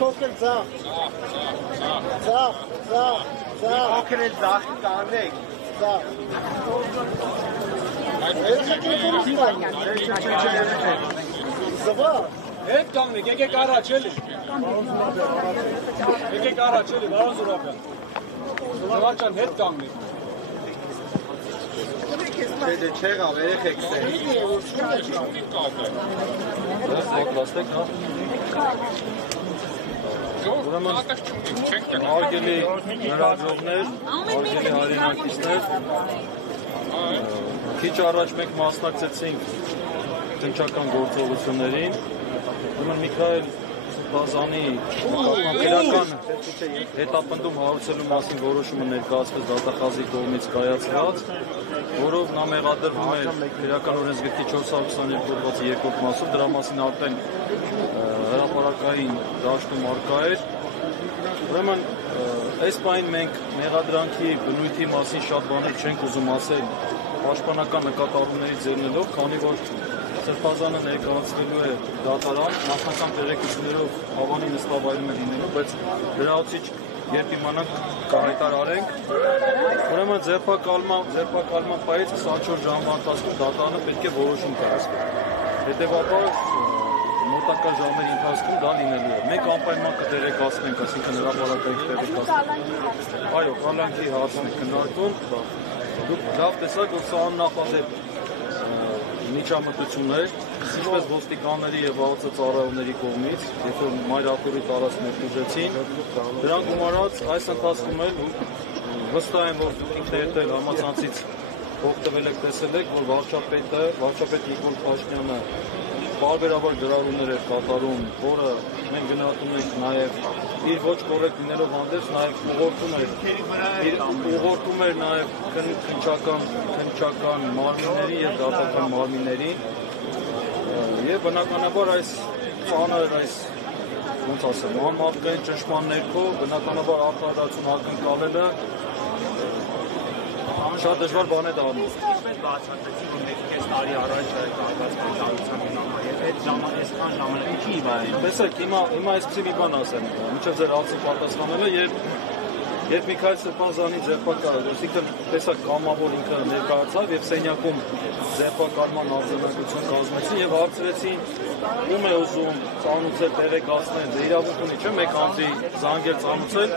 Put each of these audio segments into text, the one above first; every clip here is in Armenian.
փոքր ձախ։ Փոքր էլ ձախ կանեք։ Ձախ։ Զվա։ Հետ կանգնեք, եկեք առաջ էլի։ Եկեք առաջ էլի, Վարոն Զուրաբյան։ Զվա ջան, հետ կանգնեք։ Դե չեղավ, երեխեք սեր։ Ոկլաստեք, հա։ Ուրեմն արգելի նրաջողներ, արգելի հայրենակիցներ, քիչ առաջ մենք մասնակցեցինք տնչական գործողություններին, ուրեմն Միքայել Բազանի իրական հետապնդում հարուցելու մասին որոշումը ներկայացվեց դատախազի կողմից կայացված, որով նա մեղադրվում էր իրական օրենսգրքի 422 հոդվածի 2-րդ մասով, դրա մասին արդեն հրապարակային դաշտում առկա էր։ Ուրեմն այս պահին մենք մեղադրանքի բնույթի մասին շատ բաներ չենք ուզում ասել պաշտպանական նկատառումներից ելնելով, քանի որ Սրբազանը ներկայացվելու է դատարան, նախնական տեղեկություններով հավանի նստավայրում է լինելու, բայց լրացուցիչ երբ իմանանք կհայտարարենք։ Ուրեմն ձերբակալման պահից 24 ժամվա ընթացքում դատարանը պետք է որոշում կայացվի։ Հետևաբար մոտակա ժամերի ընթացքում դա լինելու է։ Մենք անպայման կտեղեկացնենք, այսինքն հրապարակային տեղեկացնենք։ Այո, կալանքի հարցն է քննարկվում։ Դուք լավ տեսաք, որ սա աննախադեպ միջամտություններ, ինչպես ոստիկանների եւ ԱՕՑ ծառայողների կողմից, երբ որ մայրաքորի տարածք ներխուժեցին, դրանք գումարած այս ընթացքում էլ վստահ եմ, որ ինքներդ էլ համացանցից օգտվել եք, տեսել եք, որ վարչապետ Նիկոլ Փաշինյանը բարբերաբար գրառումներ էր կատարում, որը մենք գնահատում ենք նաև իր ոչ կոռեկտ լինելով հանդերձ, նաև ուղղորդում էր նաև քննչական մարմինների եւ դատական մարմինների եւ բնականաբար այս ծանր այս ոնց ասեմ, անմատկային ճնշման ներքո բնականաբար արտադրություն ակնկալելը շատ դժվար բան է դառնում։ Ինչպես բացատրեցի, որ մեկ տարի առաջ կայացած պատահության հիմնամայր, այդ ժամանակական ժամանակի չի վայրի։ Տեսեք, հիմա այսպեսի մի բան ասեմ, մինչև ձեր հարցը պատասխանելը, երբ Միքայել Սրբազանի ձերբակալը, այսինքն տեսակ կամավոր ինքը ներկայացավ եւ սենյակում ձերբակալման արձանագրություն կազմեցին եւ հարցրեցին ում է ուզում ծանուցել տեղեկացնել, դե իրավունք ունի, չէ՞, մեկ անձի զանգեր ծանուցել։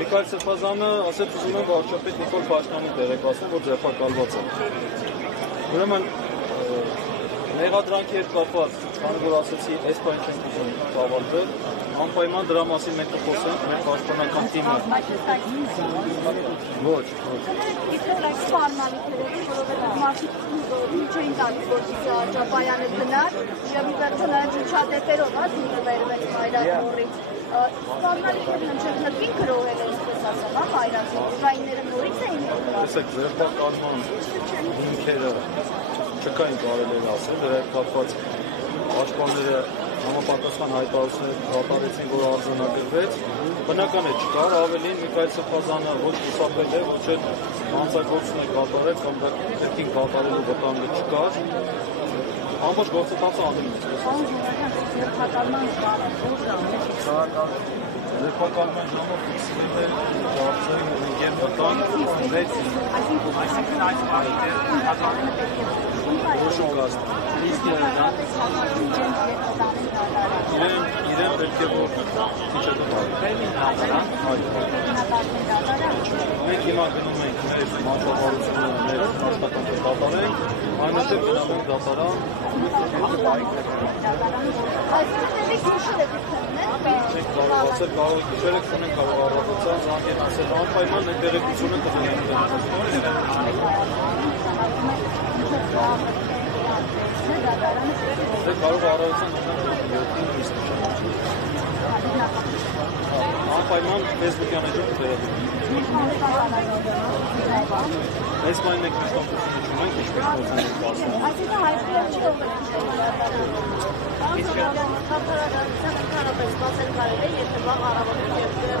Միքայել Սրբազանը ասեց ուզում եմ վարչապետ Նիկոլ Փաշինյանին տեղեկացնել, որ ձերբակալված է։ Ուրեմն մեղադրանքի հետ կապված, քանի որ ասեցի, այս բանը չենք ուզում ավարտել, անպայման դրա մասին մենք կխոսենք, մեր պաշտպանական թիմը։ Ոչ։ Իսկ այս ֆորմալիտետը, որովհետեւ մարդիկ չէին տալիս, որ Ջապայանը գնար, եւ ի վերջո նրանց միջադեպերով դիմվել հայրաքորից։ Ֆորմալիտետն ընչետնվին գրոհել է, ինչպես ասեմ, հայրացի ուժայինները նորից էին եկել։ Տեսեք, ձերբակալման հիմքերը չկային կարելի է ասել, դրա հետ կապված պաշտպանները համապատասխան հայտարարություններ կատարեցին, որ արձանագրվեց։ Բնական է չկար, ավելին Միքայել Սրբազանը ոչ լուսապել է, ոչ էլ հանցագործություն է կատարել, կամ դա կրկին կատարելու վտանգը չկար։ Ամբողջ գործընթացը անդրում է։ Ձերբակալման ժամանակ ֆիքսվել է դարձել ընկեր վտանգ 6 Այսինքն այս բանը որոշում կազմել։ Իրեն պետք է որ քիչ է դառնում։ Մենք հիմա գնում ենք մեր մարտավարությունը, մեր աշխատանքը կատարենք, այնուհետև գնալու ենք դատարան։ Կարողացել կարող եք գիշերը քնեն կարող առավոտյան զանգեն ասել անպայման մենք տեղեկությունը կդնենք։ Դե կարող առավոտյան անպայման Facebook-յան էջը կվերադառնանք։ Այս բանը մենք մշտապես ունենք, ինչպես գործում ենք ասում։ Այսինքն հայտնի չի ողջ։ Իսկ հարաբերական սպասել կարելի է, եթե վաղ առավոտը երկրը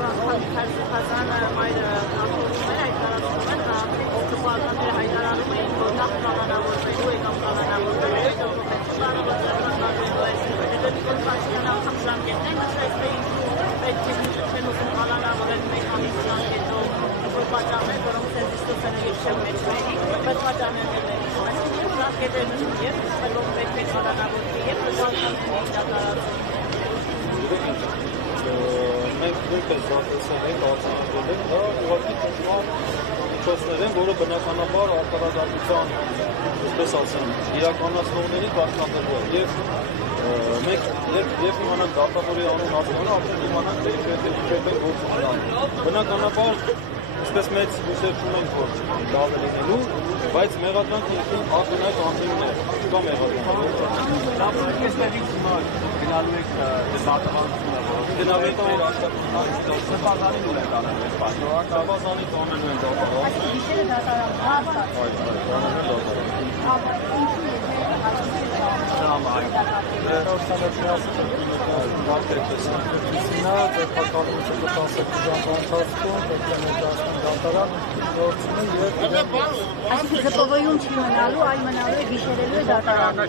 Սրբազանը մայրը նախորդում էր այդ տարածքում, նա օկուպանտները հայտարարում էին, որ նախ կանանավորվելու է կամ կանանավորվելու է, հետո պետք է պատճառներ, որոնք սեզիստոսանը երջել մեջմերի, բայց պատճառներն են կետերն և որոնք պետք է ծանանավորվի և հզանքանների դատարացում։ Մենք նույնպես զարգացել ենք, արձանագրել ենք, դա ուղղակի ճնշման միջոցներ են, որը բնականաբար արտարադատության, այսպես ասեմ, իրականացնողների կարգադրվել եւ մենք երբ իմանանք դատավորի անուն հասկանալու, ապա իմանանք թե ինչ է գործում։ Բնականաբար այսպես մեծ հույսեր չունենք, որ լավ է լինելու, բայց մեղադրանքը ինքնին ակնհայտ անձինն է, չկա մեղադրանք։ Լավ է, ես դեպից գնալու եք դատավարությունը, որով գնալու եք մեր աշխատանքին, սպասանին ու եք անել այս պատճառը։ Սպասանից ամենու են դատավորում։ Այս գիշերը դատարան հարցած։ Այսինքն զպովոյում չի մնալու, այլ մնալու է գիշերելու է դատարանը։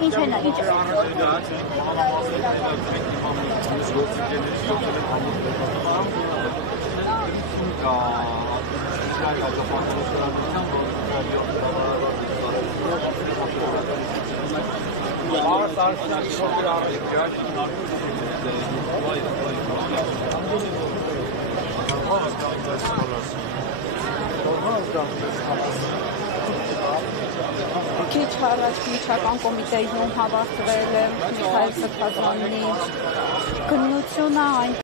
Ինչ է նա, ինչ է։ Քիչ առաջ քննչական կոմիտեում հավաքվել է Միքայել Սրբազանի քննությունը այն